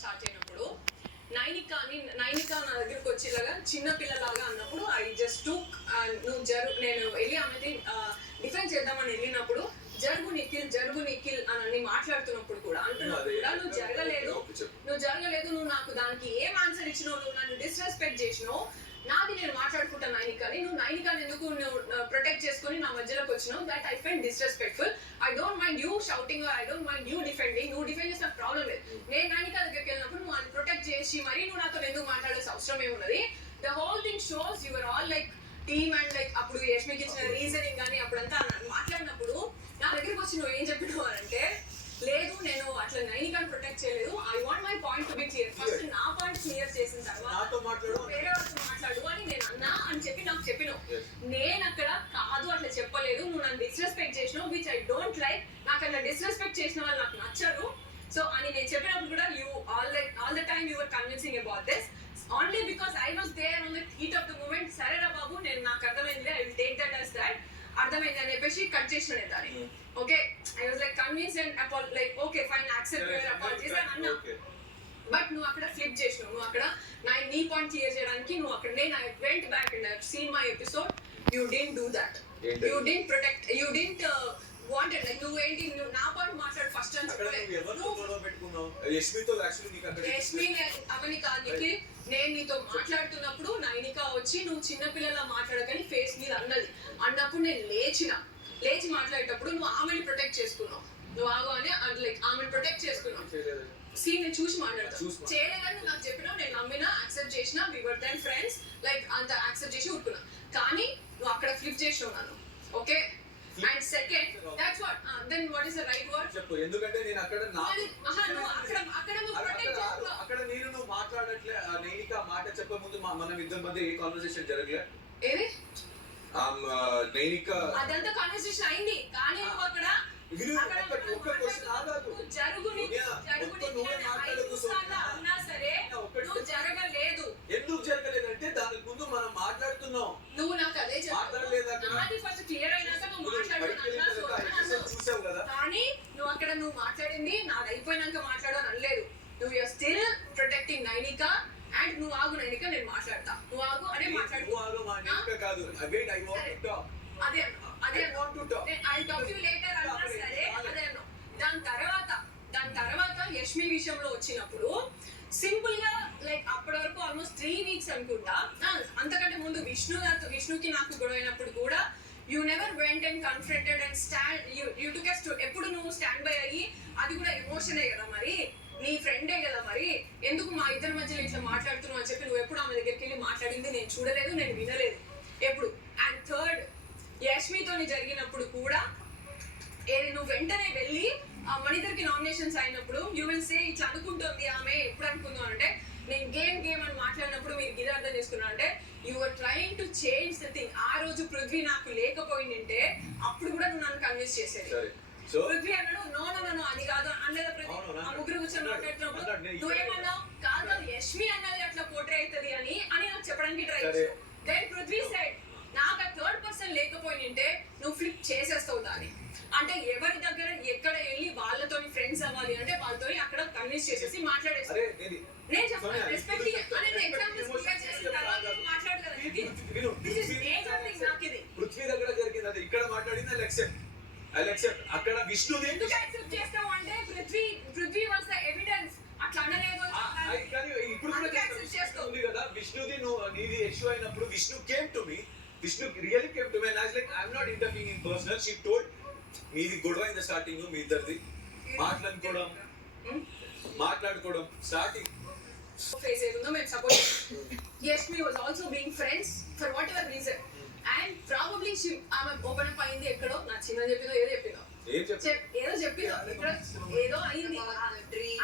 Start అయినప్పుడు నైనిక నా దగ్గరికి వచ్చేలాగా చిన్న పిల్లలాగా అన్నప్పుడు ఐ జస్ట్ టుక్ నేను వెళ్ళి ఆమెని డిఫెండ్ చేద్దామని వెళ్ళినప్పుడు జరుగు నిఖిల్ అని మాట్లాడుతున్నప్పుడు కూడా అంటున్నప్పుడు కూడా నువ్వు జరగలేదు నువ్వు నాకు దానికి ఏం ఆన్సర్ ఇచ్చినావు, నువ్వు నన్ను డిస్రెస్పెక్ట్ చేసినావు, నాది నేను మాట్లాడుకుంటా నైనికాని, నువ్వు నైనికాని ఎందుకు నువ్వు ప్రొటెక్ట్ చేసుకుని నా మధ్యలోకి వచ్చినావు, that I felt disrespectful. I don't mind you shouting, I don't mind you defending. నువ్వు డిఫెండ్ చేసిన ప్రాబ్లం లేదు, నేను నైనికా దగ్గరికి వెళ్ళినప్పుడు నువ్వు అది ప్రొటెక్ట్ చేసి మరి నువ్వు నాతో ఎందుకు మాట్లాడాల్సిన అవసరం ఏమున్నది. The whole thing shows your all like team and like అప్పుడు యష్మికి ఇచ్చిన రీజనింగ్ కానీ అప్పుడంతా మాట్లాడినప్పుడు నా దగ్గరికి వచ్చి నువ్వు ఏం చెప్పినావు అంటే, లేదు నేను అట్లా నైనికాని ప్రొటెక్ట్ చేయలేదు, I want my point to be clear, first నా పాయింట్ క్లియర్ చేసిన తర్వాత వేరే వాళ్ళతో మాట్లాడు అని నేను అన్నా అని చెప్పి నాకు చెప్పినావు. నేను అక్కడ కాదు అట్లా చెప్పలేదు, నువ్వు నన్ను డిస్రెస్పెక్ట్ చేసినావు, విచ్ ఐ డోంట్ లైక్, నాకు అట్లా డిస్రెస్పెక్ట్ చేసిన వాళ్ళు నాకు నచ్చరు. సో అని నేను చెప్పినప్పుడు కూడా you all the time you were convincing about this only because I was there on the heat of the moment. సరేరా బాబు నేను నాకు అర్థమైంది, I will take that as that, అర్థమైంది అని చెప్పేసి కట్ చేసిన దాన్ని. Okay I was like convince and like okay fine accept your apologies అని అన్నా. బట్ నువ్వు అక్కడ ఫ్లిప్ చేసినావు, నువ్వు అక్కడ నీ పాయింట్ క్లియర్ చేయడానికి నువ్వు అక్కడ నేను I went back and I seen my episode, you didn't do that, you didn't protect, you didn't wanted like నువ్వు ఏంటి నువ్వు నా పాయింట్ మాట్లాడు ఫస్ట్ అని యష్మి అవని కానికి నేను నీతో మాట్లాడుతున్నప్పుడు నైనిక వచ్చి నువ్వు చిన్నపిల్లలా మాట్లాడకని ఫేస్ మీద అన్నప్పుడు నేను లేచి మాట్లాడేటప్పుడు నువ్వు ఆమెని ప్రొటెక్ట్ చేసుకున్నావు, నువ్వు ఆగు అని లైక్ ఆమెను ప్రొటెక్ట్ చేసుకున్నావు. సీన్ నేను చూసి మాట్లాడతాను చేయలేదని నాకు చెప్పినావు, నేను నమ్మినా యాక్సెప్ట్ చేసినా, we were then friends like అంత యాక్సెప్ట్ చేసి ఊరుకున్నా. కానీ నువ్వు అక్కడ ఫ్లిప్ చేసినావు నన్ను. Okay and second that's what then what is the right word చెప్పు. ఎందుకంటే నేను అక్కడ అక్కడ నువ్వు మాట్లాడట్లే, నైనిక మాట చెప్పే ముందు మనం ఇద్దరి మధ్య ఏ కాన్వర్సేషన్ జరగలే. ఏది నైనిక అదంతా కాన్వర్సేషన్ అయింది, కానీ నువ్వు అక్కడ జరగలేదు. ఎందుకు జరగలేదంటే దానికి ముందు మనం మాట్లాడుతున్నాం, నువ్వు నాకు అదే ఫస్ట్ క్లియర్ అయినాక నువ్వు చూసావు కదా. కానీ నువ్వు అక్కడ నువ్వు మాట్లాడింది నాది అయిపోయినాక మాట్లాడని అనలేదు, నువ్వు you're still protecting Nainika and నువ్వు ఆగు నైనిక నేను మాట్లాడతా, నువ్వు ఆగు అనే మాట్లాడు. అదే ఐ టాక్ యు లేటర్ అన్నా సరే అదే అన్నా. దాని తర్వాత యష్మి విషయంలో వచ్చినప్పుడు సింపుల్ గా లైక్ అప్పటి వరకు ఆల్మోస్ట్ 3 weeks అనుకుంటా, అంతకంటే ముందు విష్ణుకి నాకు గొడవ అయినప్పుడు కూడా you never went and confronted and stand you took ఎప్పుడు నువ్వు స్టాండ్ బై అయ్యి, అది కూడా ఎమోషనే కదా మరి, నీ ఫ్రెండే కదా మరి, ఎందుకు మా ఇద్దరి మధ్యలో ఇట్లా మాట్లాడుతున్నావు అని చెప్పి నువ్వు ఎప్పుడు ఆమె దగ్గరికి వెళ్ళి మాట్లాడింది నేను చూడలేదు, నేను వినలేదు ఎప్పుడు. అండ్ థర్డ్ యష్మితో జరిగినప్పుడు కూడా ఏది నువ్వు వెంటనే వెళ్ళి మనిద్దరికి నామినేషన్స్ అయినప్పుడు యూ విల్ సే ఇట్లా అనుకుంటుంది ఆమె, ఎప్పుడు అనుకుందాం అంటే నేను గేమ్ అని మాట్లాడినప్పుడు మీరు గిరి అర్థం చేసుకున్నా అంటే you are trying to change the thing. ఆ రోజు పృథ్వీ నాకు లేకపోయిందంటే అప్పుడు కూడా నువ్వు నన్ను కన్విన్స్ చేసేది. పృథ్వీ అన్నాడు నో అది కాదు అనలేదు పృథ్వీ, ఆ ముగ్గురు కూర్చొని మాట్లాడుతున్నప్పుడు నువ్వేమన్నావు కాదు యష్మి అన్నది అట్లా పోట్రే అవుతుంది అని నాకు చెప్పడానికి ట్రై చేసావు. దెన్ పృథ్వీ సైడ్ నాకు ఆ థర్డ్ పర్సన్ లేకపోయింటే నువ్వు ఫ్లిప్ చేసేస్తావు దాన్ని. అంటే ఎవరి దగ్గర ఎక్కడ వెళ్ళి వాళ్ళతో ఫ్రెండ్స్ అవ్వాలి అంటే వాళ్ళతో అక్కడ కన్విన్స్ చేసేసి మాట్లాడేసి నేను చెప్తాను రెస్పెక్ట్ మాట్లాడు కదా. పృథ్వీ దగ్గర జరిగింది అది ఇక్కడ మాట్లాడింది అలెక్సెప్ట్. అక్కడ విష్ణుది ఎందుకు యాక్సెప్ట్ చేస్తావు అంటే పృథ్వీ వాస్ ద ఎవిడెన్స్, అట్లా అనలేదు ఇప్పుడు కూడా చేస్తుంది కదా. విష్ణుది నీది ఇష్యూ అయినప్పుడు Vishnu came to me, Vishnu really came to me and I was like I'm not interfering in personal. She told మీది గొడవ అయింది స్టార్టింగ్, మీ ఇద్దరిది మాట్లాడుకోవడం స్టార్టింగ్ ఫేస్ ఏదో మేము support Yashmi was also being friends for what ever reason and probably ఆమె open up అయింది ఎక్కడో, నా చిన్న చెప్పిందో ఏదో చెప్పిందో ఏదో అయింది.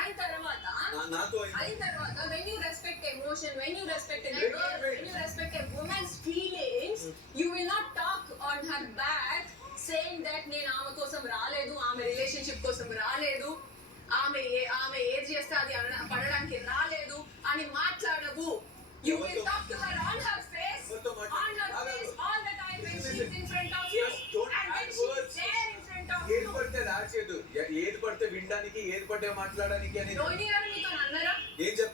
అయిన తర్వాత when you respect emotion, when you respect a girl, when you respect a woman's feelings, you will not talk on her back saying that నేను ఆమె కోసం రాలేదు, ఆమె రిలేషన్షిప్ కోసం రాలేదు, ఆమె ఏది చేస్తే అది పడడానికి రాలేదు అని మాట్లాడవు. You will talk to her on her face all the time when she is in front of you and when she is there in front of you. ఏది పడితే రాసేదు, ఏది పడితే వినడానికి, ఏది పడితే మాట్లాడడానికి అనేది రోహిణి గారు మీతో అన్నారా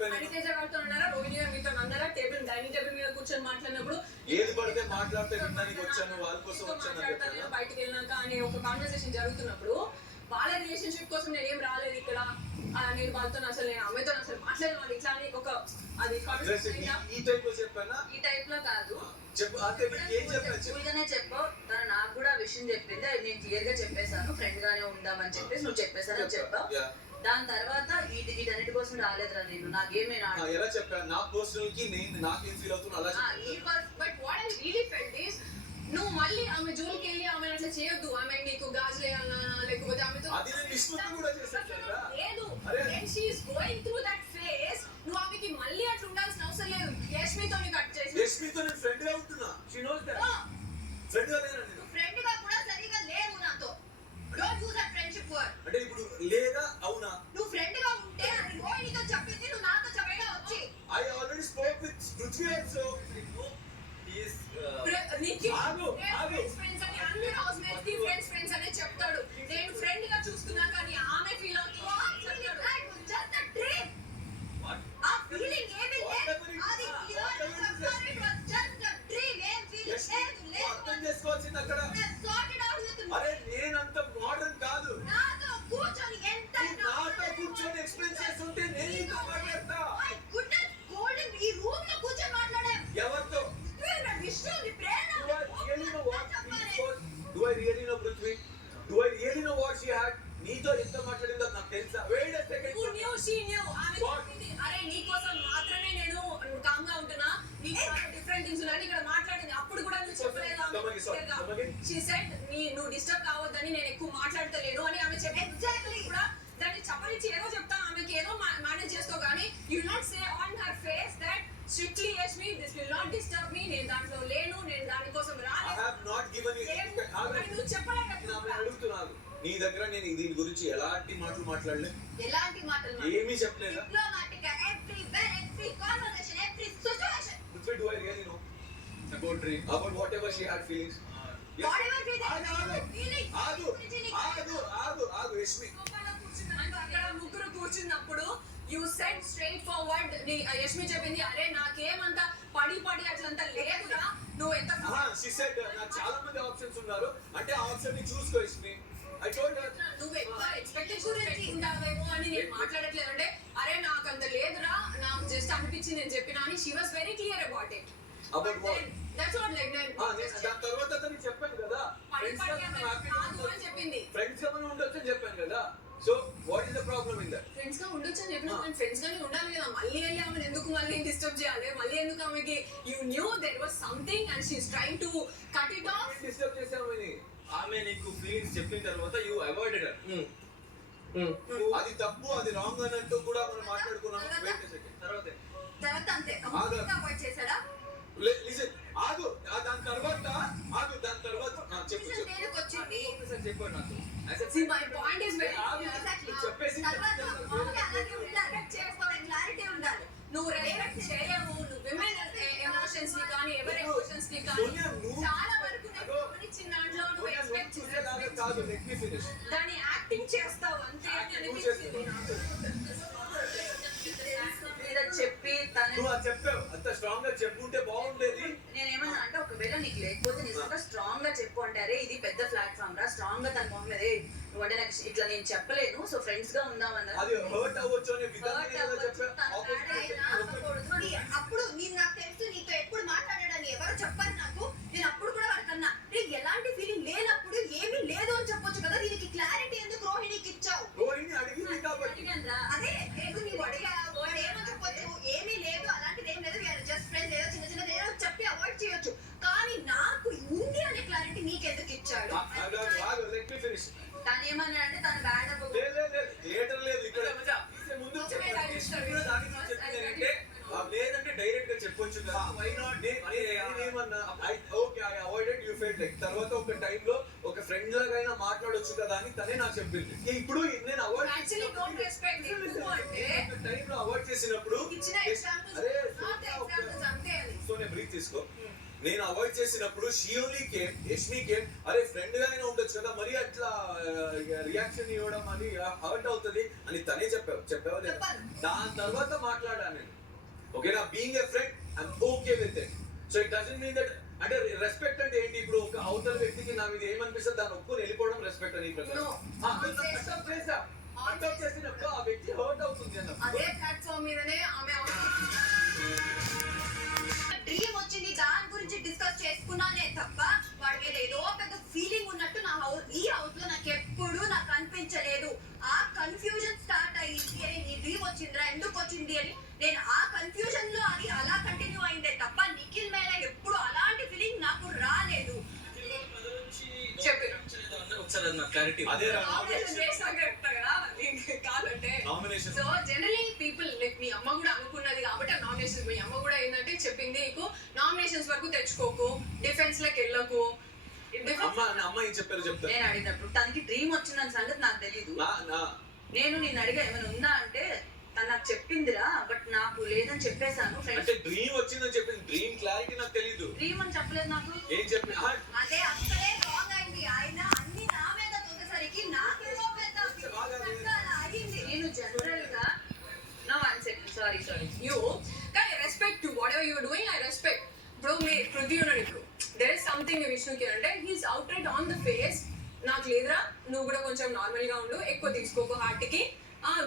చెప్పాను నేను? హరితేజ గారితో అన్నారా, రోహిణి గారు మీతో అన్నారా, డైనింగ్ టేబుల్ మీద కూర్చొని మాట్లాడినప్పుడు ఏది పడితే మాట్లాడితే వినడానికి వచ్చాను, వాళ్ళ కోసం మీతో వచ్చాను అని మాట్లాడతాను చెప్పాను. నేను బయటికి వెళ్ళినాక అనే ఒక కాన్వర్సేషన్ జరుగుతున్నప్పుడు వాళ్ళ రిలేషన్షిప్ కోసం నేను ఏం రాలేదు ఇక్కడ, నేను వాళ్ళతో అసలు నేను అమ్మాయితో అసలు మాట్లాడలేదు వాళ్ళు ఇట్లా అని ఒక అది Just ఈ టైప్ లో చెప్పానా? ఈ టైప్ లో కాదు, చెప్పు అంటే మీకు ఏం చెప్పాను చెప్పు. కూల్ గానే చెప్పావు. తను నాకు కూడా ఆ విషయం చెప్పింది, అది నేను క్లియర్ గా చెప్పేశాను, ఫ్రెండ్ గానే ఉందామని చెప్పేసి నువ్వు చెప్పేశానని చెప్పావు. Yeah. దాని తర్వాత వీటన్నిటి కోసం రాలేదురా నేను, నాకేమే ఎలా చెప్పాను? నా పర్సనల్ కి నేను నాకేం ఫీల్ అవుతున్నా అలా చెప్పాను. But what I really felt is నువ్వు మళ్ళీ ఆమె జోలికి వెళ్ళి ఆమె అట్లా చేయొద్దు, ఆమె నీకు గాజులు వేయాలన్నా లేకపోతే ఆమెతో అది నేను విష్ణుతో కూడా చేశాను కదా. లేదు. అరే. when she is going through that phase నువ్వు ఆమెకి మళ్ళీ అట్లా ఉండాల్సిన అవసరం లేదు. యష్మితో కట్ చేసి యష్మితో నేను ఫ్రెండ్ గా ఉంటున్నా. She knows that. ఫ్రెండ్ గా లేనా నేను? ఫ్రెండ్ గా కూడా సరిగా లేవు నాతో. Don't use that friendship word. అంటే ఇప్పుడు లేదా అవునా? నువ్వు ఫ్రెండ్ గా ఉంటే అది రోహిణితో చెప్పింది, నువ్వు నాతో చెప్పగా వచ్చి I already spoke with Prithvi also. ఆగు, ఆగు. ఫ్రెండ్స్ అని అందరూ హౌస్ మేట్స్ కి ఫ్రెండ్స్ అనే చెప్తాడు. నేను ఫ్రెండ్ గా చూస్తున్నా కానీ ఆమె ఫీల్ అవుతుంది జస్ట్ అ డ్రీమ్. ఆ ఫీలింగ్ ఏమీ లేదు, అది క్లియర్ చెప్పారు, it was just a dream. ఏం ఫీలింగ్ లేదు, నువ్వు అర్థం లేదు. చేసుకోవాల్సింది అక్కడ. సార్టెడ్ అవుట్ విత్ అరే నేనంత మోడర్న్ కాదు. నాతో కూర్చొని ఎంత నువ్వు నాతో కూర్చొని ఎక్స్ప్లెయిన్ చేస్తుంటే నేను నీతో మాట్లాడతా. మై గుడ్నెస్ గోల్డెన్, ఈ రూమ్ లో కూర్చొని మాట్లాడాం. ఎవరితో? విష్ణు ని ప్రేరణ Do I really know what she was? Do I really know Prithvi? Do I really know what she had? నీతో ఎంత మాట్లాడిందో నాకు తెలుసా? Wait a second. Who knew? She knew. ఆమె What? చెప్పింది, అరే నీ కోసం మాత్రమే నేను కామ్ గా ఉంటున్నా, నీకు చాలా డిఫరెంట్ థింగ్స్ ఉన్నాయి ఇక్కడ మాట్లాడింది. అప్పుడు కూడా నువ్వు చెప్పలేదు Come again. షీ సెడ్ నువ్వు డిస్టర్బ్ కావద్దని నేను ఎక్కువ మాట్లాడతలేను అని ఆమె చెప్పి ఎగ్జాక్ట్లీ కూడా దాన్ని చెప్పనిచ్చి ఏదో చెప్తా ఆమెకి ఏదో మేనేజ్ చేసుకో, కానీ you not say on her face that strictly Yashmi this will not disturb me, నేను దాంట్లో లేను, నేను దానికోసం I రాలేదు. have not given you. మరి నువ్వు చెప్పలేదు. నేను ఆమెను అడుగుతున్నాను. నీ దగ్గర నేను దీని గురించి ఎలాంటి మాటలు మాట్లాడలేదు, ఎలాంటి మాటలు ఏమీ చెప్పలేదా? Diplomatic everywhere, every conversation, every situation. Prithvi, do I really know about dream, about whatever she had feelings? Yes. Whatever feelings, ఆగు, ఆగు, ఆగు, ఆగు, యష్మి. సోఫాలో కూర్చున్నాను, అక్కడ ముగ్గురు కూర్చున్నప్పుడు you said straight forward, Yashmi చెప్పింది, అరే నాకేమంత పడి అట్లంతా లేదురా, నువ్వు ఎంత She said నాకు చాలా మంది ఆప్షన్స్ ఉన్నారు, అంటే ఆ ఆప్షన్ ని చూసుకో యష్మి. I told her. నువ్వు ఎక్కువ ఎక్స్పెక్టేషన్ పెట్టుకుంటావేమో అని నేను మాట్లాడట్లేదు అంటే, అరే నాకు అంత లేదురా, నాకు జస్ట్ అనిపించింది నేను చెప్పినా అని she was very clear about it. About what? That's what like నేను దాని తర్వాత అతనికి చెప్పాను కదా, ఫ్రెండ్స్ గా మనం హ్యాపీగా కాదు అని చెప్పింది. ఫ్రెండ్స్ గా మనం ఉండొచ్చు అని చెప్పాను కదా. So what is the problem in that? Friends గా ఉండొచ్చు అని చెప్పిన ఫ్రెండ్స్ గానే ఉండాలి కదా, మళ్ళీ వెళ్ళి ఆమెను ఎందుకు మళ్ళీ డిస్టర్బ్ చేయాలి, మళ్ళీ ఎందుకు ఆమెకి you knew there was something and she is trying to cut it off. Disturb చేసామని ఆమె నీకు ఫీలింగ్స్ చెప్పిన తర్వాత యూ అవాయిడెడ్ అది తప్పు, అది రాంగ్ అన్నట్టు కూడా మనం మాట్లాడుకున్నాం. Wait second. తర్వాత అంతే అవాయిడ్ చేశాడా? లిసన్, ఆగు. దాని తర్వాత ఆగు, దాని తర్వాత చెప్పు చెప్పు. నేను వచ్చింది చెప్పాడు నాకు. See, my point is very Exactly. చెప్పేసి తర్వాత మామూలుగా అలాగే ఉండాలి, చేసుకోవడానికి క్లారిటీ ఉండాలి. నువ్వు రెస్పెక్ట్ చేయవు, నువ్వు విమెన్ ఎమోషన్స్ ని కానీ ఎవరి ఎమోషన్స్ ని కానీ సోనియా, నువ్వు- చాలా వరకు నేను గమనించిన దాంట్లో నువ్వు ఎక్స్పెక్ట్ కాదు, let me finish. దాన్ని యాక్టింగ్ చేస్తావు అంతే అని నువ్వు అనిపించింది నాకు. మీద చెప్పి తను నువ్వు అది చెప్పావు, అంత స్ట్రాంగ్ గా చెప్పుంటే బాగుండేది. నేనేమన్నా అంటే ఒకవేళ నీకు లేకపోతే నిజంగా స్ట్రాంగ్ గా చెప్పు అంటారే, ఇది పెద్ద ప్లాట్ఫామ్ రా, స్ట్రాంగ్ గా తన మొహం మీద నువ్వు అంటే నాకు ఇట్లా నేను చెప్పలేను, సో ఫ్రెండ్స్ గా ఉందామన్నా అది హర్ట్ అవ్వచ్చు అనే విధానం ఏదో చెప్పావు. అప్పుడు నేను నాకు తెలుసు నీతో ఎప్పుడు మాట్లాడాడని ఎవరు చెప్పారు నాకు, నేను అప్పుడు కూడా వాడికన్నా నీకు ఎలాంటి ఫీలింగ్ లేనప్పుడు ఏమీ లేదు అని చెప్పొచ్చు కదా, దీనికి క్లారిటీ ఎందుకు రోహిణికి ఇచ్చావు? రోహిణి అడిగింది కాబట్టి. అదే లేదు, నీవు అడిగావు, వాడు ఏమో చెప్పొచ్చు, ఏమీ లేదు అలాంటిది ఏం లేదు, జస్ట్ ఫ్రెండ్స్ ఏదో చిన్న చిన్నది ఏదో చెప్పి అవాయిడ్ చేయొచ్చు, కానీ నాకు ఉంది అనే క్లారిటీ నీకెందుకు ఇచ్చాడు? let me finish. తను ఏమన్నా అంటే తను బ్యాడ్ థియేటర్ లేదు ఇక్కడ. తీసే ముందు చెప్పింది లేదంటే డైరెక్ట్ గా చెప్పొచ్చు కదా. Why not? నేనేమన్నా okay I avoided, you felt like. తర్వాత ఒక టైం లో ఒక ఫ్రెండ్ లాగా అయినా మాట్లాడొచ్చు కదా అని తనే నాకు చెప్పింది. ఇప్పుడు నేను అవాయిడ్ యాక్చువల్లీ డోంట్ రెస్పెక్ట్ ఎక్కువ అంటే టైం లో అవాయిడ్ చేసినప్పుడు ఇచ్చిన ఎగ్జాంపుల్స్ అరే నాట్ ఎగ్జాంపుల్స్ అంతే అది. సో నేను బ్రీత్ తీసుకో. నేను అవాయిడ్ చేసినప్పుడు she only came, Yashmi came, అరే ఫ్రెండ్ గానే ఉండొచ్చు కదా, మరి అట్లా రియాక్షన్ ఇవ్వడం అని హర్ట్ అవుతుంది అని తనే చెప్పావు లేదా? చెప్పాను. దాని తర్వాత మాట్లాడాను నేను. ఓకేనా, being a friend I'm okay with it. So it doesn't mean that, అంటే రెస్పెక్ట్ అంటే ఏంటి? ఇప్పుడు ఒక అవతల వ్యక్తికి నా మీద ఏమనిపిస్తుంది దాన్ని ఒప్పుకొని వెళ్ళిపోవడం రెస్పెక్ట్ అని No. అర్థం చేసినప్పుడు ఆ వ్యక్తి హర్ట్ అవుతుంది అన్నప్పుడు అదే ప్లాట్ఫామ్ మీదనే ఆమె డ్రీమ్ వచ్చింది దాని గురించి డిస్కస్ చేసుకున్నానే తప్ప వాడి మీద ఏదో పెద్ద ఫీలింగ్ ఉన్నట్టు నా హౌస్ ఈ హౌస్ లో నాకు ఎప్పుడు నాకు అనిపించలేదు. ఆ కన్ఫ్యూజన్ స్టార్ట్ అయ్యింది, అరే నీ డ్రీమ్ వచ్చిందిరా ఎందుకు వచ్చింది అని. నేను ఆ కన్ఫ్యూజన్ లో అది అలా కంటిన్యూ అయిందే తప్ప నిఖిల్ మీద ఎప్పుడు అలాంటి ఫీలింగ్ నాకు రాలేదు. చెప్పు. ఒకసారి అది నాకు క్లారిటీ. అదే నామినేషన్ చేసినాక చెప్తా కదా నీకు కావాలంటే. Nomination. So generally people like మీ అమ్మ కూడా అనుకున్నది కాబట్టి నామినేషన్స్, మీ అమ్మ కూడా ఏంటంటే చెప్పింది నీకు నామినేషన్స్ వరకు తెచ్చుకోకు, డిఫెన్స్ లకి వెళ్ళకు. అమ్మ ఏం చెప్పారు చెప్తా. నేను అడిగినప్పుడు తనకి డ్రీమ్ వచ్చిందని సంగతి నాకు తెలీదు. నేను నిన్ను అడిగా ఏమైనా ఉందా అంటే తను నాకు చెప్పిందిరా, బట్ నాకు లేదని చెప్పేశాను. అంటే డ్రీమ్ వచ్చిందని చెప్పింది, డ్రీమ్ క్లారిటీ నాకు తెలీదు. డ్రీమ్ అని చెప్పలేదు నాకు. ఏం చెప్పి అదే అక్కడే రాంగ్ అయింది. ఆయన అన్ని నా మీద తొందరసరికి నాకేదో పెద్ద feeling అలా అయింది. నేను జనరల్ గా నో 1 సెకండ్ సారీ యూ కానీ respect what ever you're doing, I respect. ఇప్పుడు మీ పృథ్వీ ఉన్నాడు, ఇప్పుడు దేర్ ఇస్ సంథింగ్ విష్ణుకి అంటే he's out right on the face, నాకు లేదురా నువ్వు కూడా కొంచెం నార్మల్ గా ఉండు, ఎక్కువ తీసుకోకు హార్ట్ కి,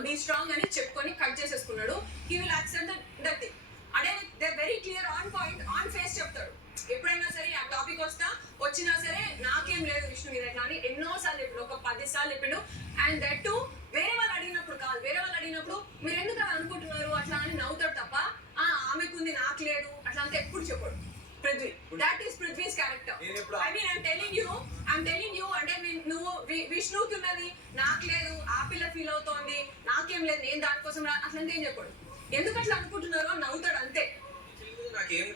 బీ స్ట్రాంగ్ అని చెప్పుకొని కట్ చేసేసుకున్నాడు. He will accept that thing. అదే they very clear on point on face చెప్తాడు. ఎప్పుడైనా సరే ఆ టాపిక్ వచ్చినా సరే నాకేం లేదు విష్ణు మీద ఎట్లా అని ఎన్నోసార్లు చెప్పిండు, ఒక 10 సార్లు చెప్పిండు. అండ్ దట్ టు వేరే వాళ్ళు అడిగినప్పుడు కాదు, వేరే వాళ్ళు అడిగినప్పుడు మీరు ఎందుకు అలా అనుకుంటున్నారు అట్లా అని నవ్వుతాడు తప్ప ఆమెకుంది నాకు లేదు అట్లా అంతా ఎప్పుడు చెప్పాడు Prithvi. That is Prithvi's character. I mean I'm telling you అంటే నువ్వు విష్ణుకి ఉన్నది నాకు లేదు, ఆ పిల్ల ఫీల్ అవుతోంది, నాకేం లేదు, నేను దానికోసం అట్లంతా ఏం చెప్పాడు. ఎందుకు అట్లా అనుకుంటున్నారు అని నవ్వుతాడు అంతే.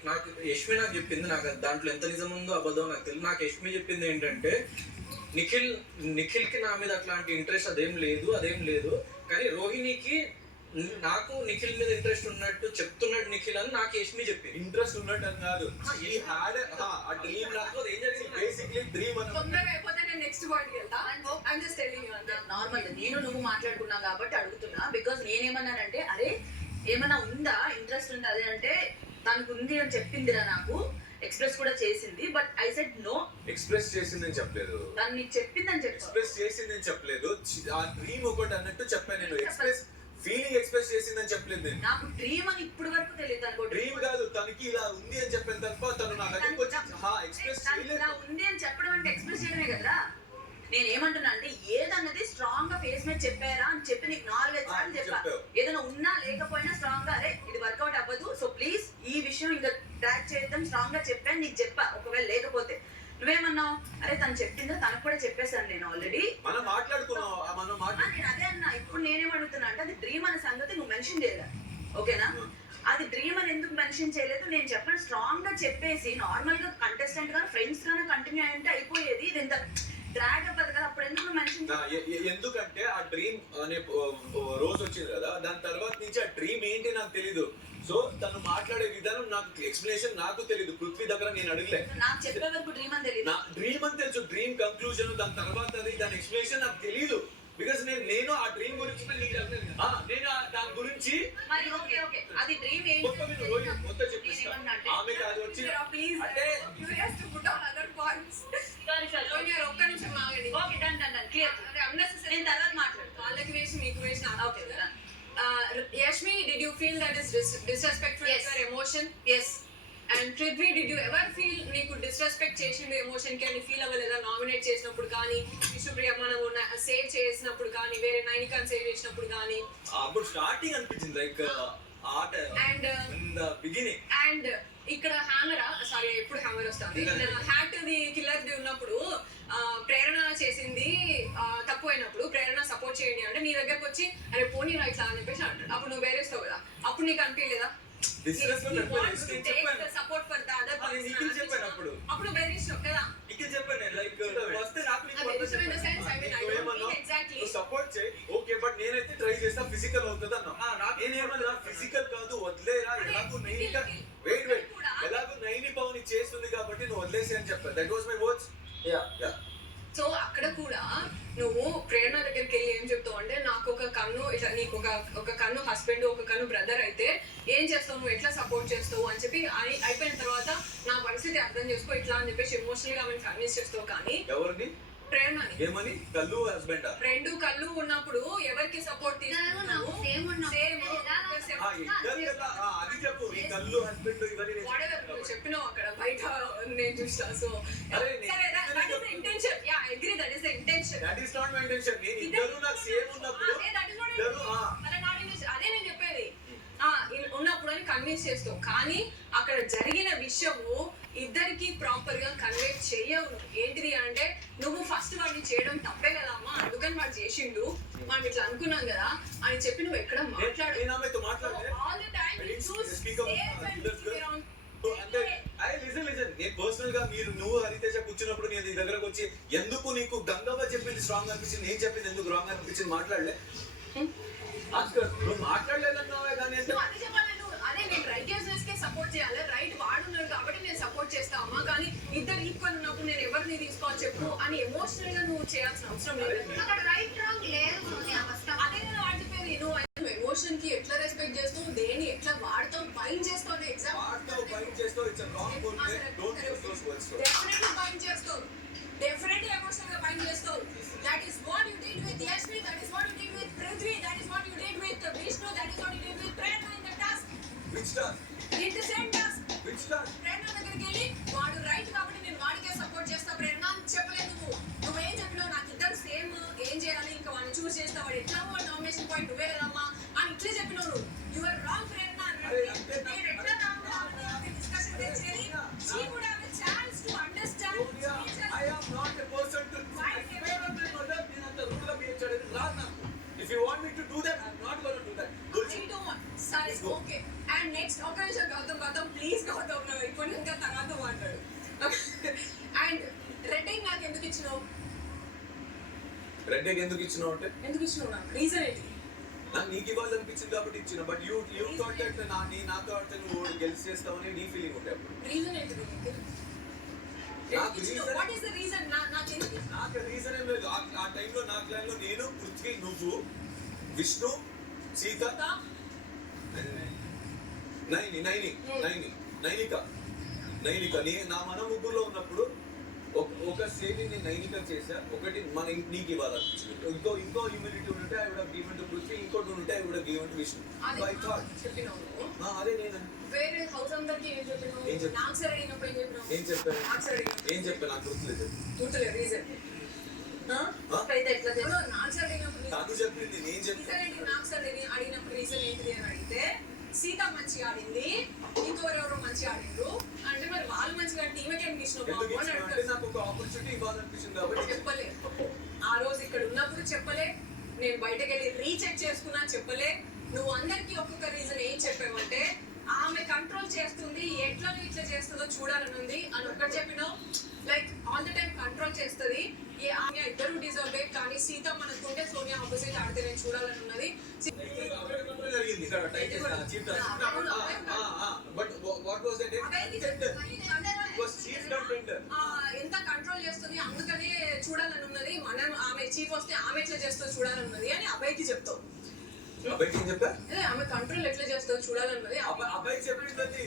నాకు యష్మి నాకు చెప్పింది, నాకు దాంట్లో ఎంత నిజం ఉందో అబద్ధం నాకు తెలియదు. నాకు యష్మి చెప్పింది ఏంటంటే నిఖిల్ కి నా మీద అట్లాంటి ఇంట్రెస్ట్ అదేం లేదు, కానీ రోహిణికి నాకు నిఖిల్ మీద ఇంట్రెస్ట్ ఉన్నట్టు చెప్తున్నాడు నిఖిల్ అని నాకు యష్మి చెప్పింది. ఇంట్రెస్ట్ ఉన్నట్టు అని కాదు, he had a dream. నాకు ఏం జరిగింది బేసిక్లీ డ్రీమ్ అని. తొందరగా అయిపోతే నేను నెక్స్ట్ పాయింట్కి వెళ్తా. ఐమ్ జస్ట్ టెల్లింగ్ యూ అంతే. నార్మల్ నేను నువ్వు మాట్లాడుకున్నా కాబట్టి అడుగుతున్నా. బికాస్ నేనేమన్నానంటే అరే ఏమన్నా ఉందా ఇంట్రెస్ట్ ఉందా అదే అంటే తనకు ఉంది అని చెప్పిందిరా, నాకు ఎక్స్ప్రెస్ కూడా చేసింది. But I said no. Express చేసిందని చెప్పలేదు, తను నీకు చెప్పిందని చెప్పాను. ఎక్స్ప్రెస్ చేసిందని చెప్పలేదు. ఆ డ్రీమ్ ఒకటి అన్నట్టు చెప్పాను నేను. ఎక్స్ప్రెస్ ఫీలింగ్ ఎక్స్ప్రెస్ చేసిందని చెప్పలేదు నేను. నాకు డ్రీమ్ అని ఇప్పుడు వరకు తెలియదు. అనుకో డ్రీమ్ కాదు, తనకి ఇలా ఉంది అని చెప్పిన తప్ప తను నా దగ్గరికి వచ్చి ఎక్స్ప్రెస్ చేయలేదు. ఇలా ఉంది అని చెప్పడం అంటే ఎక్స్ప్రెస్ చేయడమే కదరా. నేను ఏమంటున్నా అంటే ఏదన్నది స్ట్రాంగ్ గా ఫేస్ మీద చెప్పారా అని చెప్పి నీకు 4-5 సార్లు చెప్పా. ఏదైనా ఉన్నా లేకపోయినా స్ట్రాంగ్ గా అరే ఇది వర్కౌట్ అవ్వదు, సో ప్లీజ్ ఈ విషయం ఇంకా ట్రాక్ చేద్దాం స్ట్రాంగ్ గా చెప్పాను నీకు చెప్పా. ఒకవేళ లేకపోతే నువ్వేమన్నావు అరే తను చెప్పిందో తనకు కూడా చెప్పేశాను నేను ఆల్రెడీ. మనం మాట్లాడుకున్నాం. నేను అదే అన్నా. ఇప్పుడు నేనేమడుగుతున్నా అంటే అది డ్రీమ్ అనే సంగతి నువ్వు మెన్షన్ చేయలే, ఓకేనా? అది డ్రీమ్ అని ఎందుకు మెన్షన్ చేయలేదు నేను చెప్పండి. స్ట్రాంగ్ గా చెప్పేసి నార్మల్ గా కంటెస్టెంట్ గా ఫ్రెండ్స్ గానే కంటిన్యూ అయ్యింటే అయిపోయేది. ఇది ఎంత డ్రాగ్ అవ్వదు కదా. అప్పుడు ఎందుకు మెన్షన్ ఎందుకంటే ఆ డ్రీమ్ అనే రోజు వచ్చింది కదా, దాని తర్వాత నుంచి ఆ డ్రీమ్ ఏంటి నాకు తెలీదు. సో తను మాట్లాడే విధానం నాకు ఎక్స్ప్లెనేషన్ నాకు తెలీదు. పృథ్వీ దగ్గర నేను అడగలే. నాకు చెప్పే వరకు డ్రీమ్ అని తెలియదు. నా డ్రీమ్ అని తెలుసు, డ్రీమ్ కంక్లూజన్ దాని తర్వాత దాని ఎక్స్ప్లెనేషన్ నాకు తెలీదు. బికాస్ నేను ఆ డ్రీమ్ గురించి నేను దాని గురించి మరి ఓకే అది డ్రీమ్ మొత్తం చెప్పిస్తా. ఆమెకి అది వచ్చి ప్లీజ్ అంటే ఒక్క నిమిషం ఆగండి. Okay done clear. నేను తర్వాత మాట్లాడతాను. వాళ్ళకి వేసి మీకు వేసి okay done. Yashmi, did you feel that is disrespectful Yes. to your emotion? Yes. And Prithvi, did you ever feel నీకు disrespect చేసిండు emotion కి అని ఫీల్ అవ్వలేదా? నామినేట్ చేసినప్పుడు కానీ, విష్ణుప్రియ మనం సేవ్ చేసినప్పుడు కానీ, వేరే నైనికాని సేవ్ చేసినప్పుడు కానీ? అప్పుడు స్టార్టింగ్ అనిపించింది లైక్ ఆట and in the beginning. And ఇక్కడ హ్యామర్ సారీ ఎప్పుడు హ్యామర్ వస్తుంది హ్యాట్ ది కిల్లర్ ది ఉన్నప్పుడు ప్రేరణ చేసింది తప్పు అయినప్పుడు ప్రేరణ సపోర్ట్ చేయండి అంటే నీ దగ్గరకు వచ్చి అరే పోనీ రా ఇట్లా అని చెప్పేసి అంటాడు. అప్పుడు నువ్వు బేరేస్తావు కదా, అప్పుడు నీకు అనిపించలేదా support for the other person? చెప్పాను అప్పుడు బేరేస్తావు కదా. చెప్పాను లైక్ వస్తే ఎగ్జాక్ట్లీ సపోర్ట్ చేయి ఓకే, బట్ నేనైతే ట్రై చేస్తా ఫిజికల్ అవుతుంది అన్నా. నేనేమన్నా ఫిజికల్ కాదు వదిలేరా, ఎలాగో నైనిక వెయిట్ ఎలాగో నైని పవన్ చేస్తుంది ఒక కన్ను ఇట్లా నీకు ఒక కన్ను హస్బెండ్ ఒక కన్ను బ్రదర్ అయితే ఏం చేస్తావు, నువ్వు ఎట్లా సపోర్ట్ చేస్తావు అని చెప్పి అయిపోయిన తర్వాత నా పరిస్థితి అర్థం చేసుకో ఇట్లా అని చెప్పేసి ఎమోషనల్ గా ఆమెను కన్విన్స్ చేస్తావు. కానీ ఎవరిని ప్రేమని ఏమని కళ్ళు హస్బెండ్ రెండు కళ్ళు ఉన్నప్పుడు ఎవరికి సపోర్ట్ తీసుకున్నావు? అది చెప్పు ఈ కళ్ళు హస్బెండ్ ఇవన్నీ నేను నువ్వు చెప్పినావు అక్కడ బయట నేను చూసా. సో అరే, intention, yeah I agree, that is the intention. That is not my intention. నేను ఇద్దరు నాకు సేమ్ ఉన్నప్పుడు ఇద్దరు అదే నేను చెప్పేది. ఉన్నప్పుడు అని కన్విన్స్ చేస్తావు, కానీ అక్కడ జరిగిన విషయము ఇద్దరికి ప్రాపర్ గా కన్వే చెయ్యవు. ఏంటిది అంటే నువ్వు ఫస్ట్ వాడిని చేయడం తప్పే కదా అమ్మా, అందుకని వాడు చేసిండు, మనం ఇట్లా అనుకున్నాం కదా అని చెప్పి నువ్వు ఎక్కడ మాట్లాడు. నేను ఆమెతో మాట్లాడలే. All the time you choose Speak up. అంటే లిజన్ నేను పర్సనల్ గా నువ్వు హరితేజ కూర్చున్నప్పుడు నేను నీ దగ్గరకు వచ్చి ఎందుకు నీకు గంగవ్వ చెప్పింది స్ట్రాంగ్ అనిపించింది, నేను చెప్పింది ఎందుకు రాంగ్ అనిపించింది మాట్లాడలే. నువ్వు మాట్లాడలేదన్నావే కానీ అంటే నువ్వు అదే చెప్పాలి. నువ్వు అదే నేను రైటియస్నెస్ కే సపోర్ట్ చేయాలి, రైట్ వాడున్నాడు కాబట్టి నేను సపోర్ట్ చేస్తావమ్మా, కానీ ఇద్దరు ఈక్వల్ ఉన్నప్పుడు నేను ఎవరిని తీసుకోవాలి చెప్పు అని ఎమోషనల్ గా నువ్వు చేయాల్సిన అవసరం లేదు. అక్కడ రైట్ రాంగ్ లేదు సోనియా, ఫస్ట్ అదే నేను వాడిపోయేది. నువ్వు ఎమోషన్ కి ఎట్లా రెస్పెక్ట్ చేస్తావు, దేని ఎట్లా వాడతావు, బైండ్ చేస్తావు ఎగ్జామ్ వాడతావు బైక్ చేస్తావు it's wrong don't use those words. Definitely bind చేస్తావు, డెఫినెట్లీ ఎమోషనల్ గా బైండ్ చేస్తావు. That is what you did with Yashvi, that is what you did with Prithvi, that is what you did with Vishnu, that is what you did with Prerana in the task. Which task in the same task. Which task Prerana దగ్గరికి వెళ్ళి వాడు right కాబట్టి నేను వాడికే support చేస్తా ప్రేరణ అని చెప్పలేదు నువ్వు. నువ్వేం చెప్పినావు, నాకు ఇద్దరు సేమ్, ఏం చేయాలి ఇంకా వాడిని చూస్ చేస్తా, వాడు ఎట్లా వాడు నామినేషన్ పాయింట్ నువ్వే కదమ్మా అని ఇట్లే చెప్పినావు నువ్వు. యు ఆర్ రాంగ్ ప్రేరణ. నేను ఎట్లా రాంగ్ డిస్కషన్ తెచ్చేది, she would have a chance to understand. I am not a person to explain on my mother. నేను అంత రూల్ గా బిహేవ్ చేయలేదు రాదు నాకు. If you want me to do that, I'm not going to do that. I don't want. సరే okay. And next ఒక నిమిషం Gautam please Gautam నువ్వు ఇప్పుడు ఇంకా తర్వాత మాట్లాడు. అండ్ రెడ్డింగ్ నాకు ఎందుకు ఇచ్చినావు? రెడ్డికి ఎందుకు ఇచ్చినావు అంటే ఎందుకు ఇచ్చినావు నాకు రీజన్ ఏంటి? నాకు నీకు ఇవ్వాలనిపించింది కాబట్టి ఇచ్చిన. బట్ యూ థాట్ దట్ నాతో ఆడితే నువ్వు గెలిచి చేస్తావని నీ ఫీలింగ్ ఉండే అప్పుడు. రీజన్ ఏంటి? What is the reason? నాకు ఎందుకు? నాకు రీజన్ ఏం లేదు. ఆ టైంలో నా క్లాన్లో నేను, పృథ్వీ, నువ్వు, విష్ణు, సీత, నైనిక నా మన ముగ్గురులో ఉన్నప్పుడు ఒక స్టేజ్ నేను నైనిక చేసా, ఒకటి మన నీకు ఇవ్వాలనిపించింది. ఇంకో హ్యూమిలిటీ ఉంటే I would have given to Prithvi, ఇంకోటి ఉంటే I would have given to Vishnu. I thought చెప్పినావు అదే నేను వేరే హౌస్ అందరికి ఏం చెప్పినావు? ఏం చెప్పాను? నాకు సరే అయినప్పుడు ఏం చెప్పినావు? ఏం చెప్పాను నాకు సరే అయినప్పుడు ఏం చెప్పాను నాకు గుర్తులేదు. గుర్తులేదు రీజన్. అయితే ఎట్లా తెలుసు? నాకు సరే అయినప్పుడు నాకు చెప్పింది నేను చెప్పాను. నాకు సరే అడిగినప్పుడు రీజన్ ఏంటిది అని అడిగితే సీత మంచిగా ఆడింది, ఇంకెవరెవరో మంచిగా ఆడిండ్రు అంటే మరి వాళ్ళు మంచిగా టీమకి ఏం ఎందుకు ఇచ్చినావు అంటే నాకు ఒక ఆపర్చునిటీ ఇవ్వాలనిపించింది కాబట్టి చెప్పలే. ఆ రోజు ఇక్కడ ఉన్నప్పుడు చెప్పలే, నేను బయటకు వెళ్ళి రీచెక్ చేసుకున్నా చెప్పలే. నువ్వు అందరికి ఒక్కొక్క రీజన్ ఏం చెప్పావంటే ఆమె కంట్రోల్ చేస్తుంది, ఎట్లా ఇట్లా చేస్తుందో చూడాలని ఉంది అని ఒక్కటి చెప్పినావు. Like all the time control చేస్తుంది, ఆమె ఇద్దరు డిజర్వ్, కానీ సీత మనకుంటే సోనియా ఆపోజిట్ ఆడితే నేను చూడాలని ఉన్నది. జరిగింది ఇక్కడ tight but what was that chief contender ఎంత కంట్రోల్ చేస్తుంది అందుకనే చూడాలని ఉన్నది. మనం ఆమె చీఫ్ వస్తే ఆమె ఎట్లా చేస్తుందో చూడాలని ఉన్నది అని అబ్బాయికి చెప్తావు. అబ్బాయికి ఏం చెప్పా? ఆమె కంట్రోల్ ఎట్లా చేస్తుందో చూడాలన్నది అబ్బాయి చెప్పింది